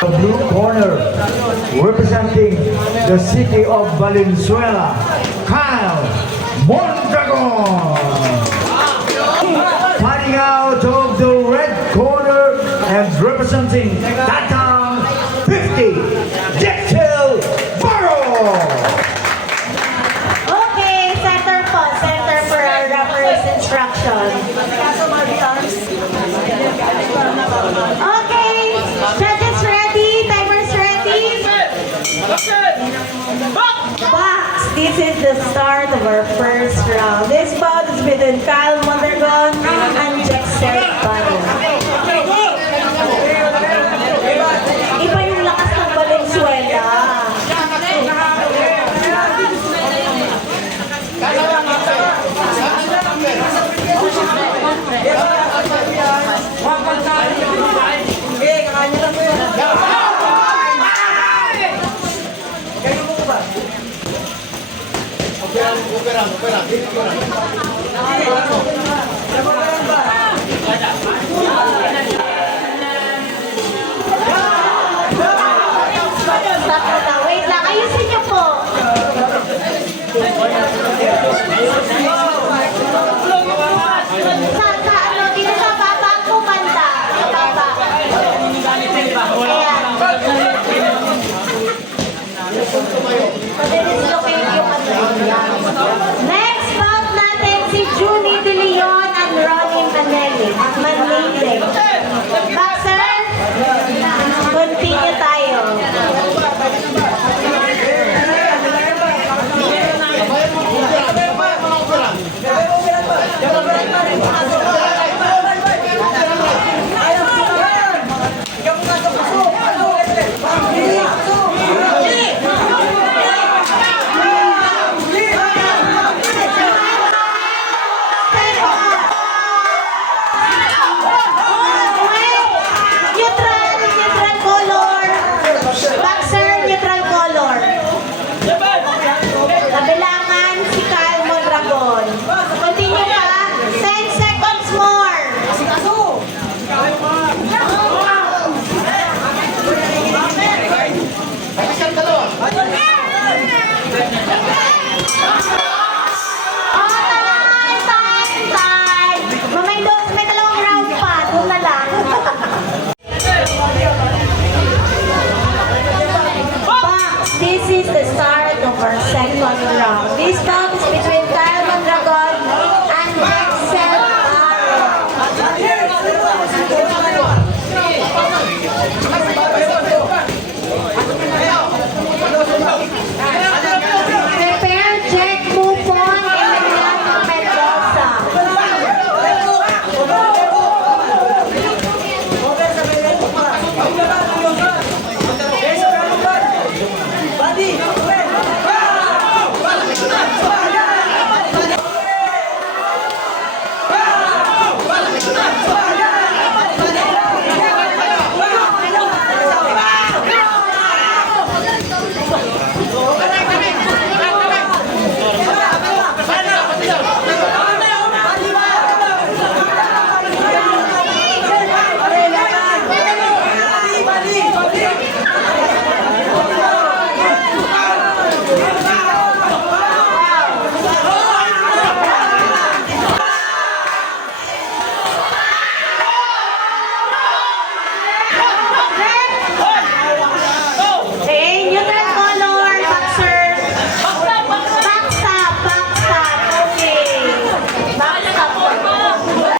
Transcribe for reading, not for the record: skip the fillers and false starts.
The blue corner, representing the city of Valenzuela, Kyle Mondragon. Fighting out of the red corner and representing Tatang 50, Dexel Barrow. Okay, center po. Center for our referee's instruction. Okay, judges ready, timers ready. Box, this is the start of our first round. This bout is between Kyle Mondragon and Dexter Barrow. Iba yung lakas ng Valenzuela. Wait lang, ayusin niyo po. Sa ano, dito sa baba ang kumanda. Sa baba. Ayan. Mabilis